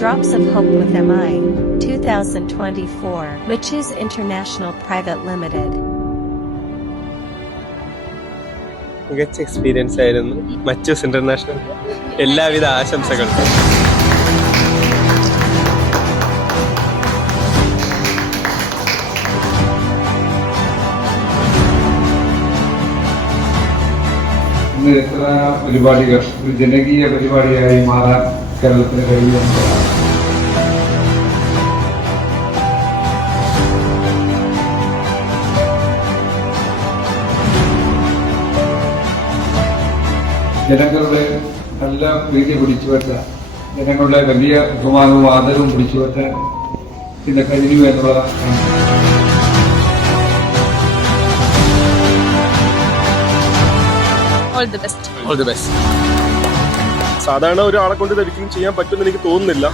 Drops of Hope with MI, 2024, Machus International Private Limited. മികച്ച experience ആയിരുന്നു. മച്ചൂസ് international എല്ലാവിധ ആശംസകളും. ഇന്ന് എത്ര പരിപാടികൾ ഒരു ജനകീയ പരിപാടിയായി മാറാൻ കേരളത്തിന് കഴിയുമെന്നതാണ്. ജനങ്ങളുടെ നല്ല പ്രീതി പിടിച്ചുപറ്റാൻ, ജനങ്ങളുടെ വലിയ ബഹുമാനവും ആദരവും പിടിച്ചുപറ്റാൻ ഇന്ന് കഴിഞ്ഞു എന്നുള്ളതാണ്. All the best. All the best. സാധാരണ ഒരാളെ കൊണ്ട് ഇതൊരിക്കലും ചെയ്യാൻ പറ്റുമെന്ന് എനിക്ക് തോന്നുന്നില്ല.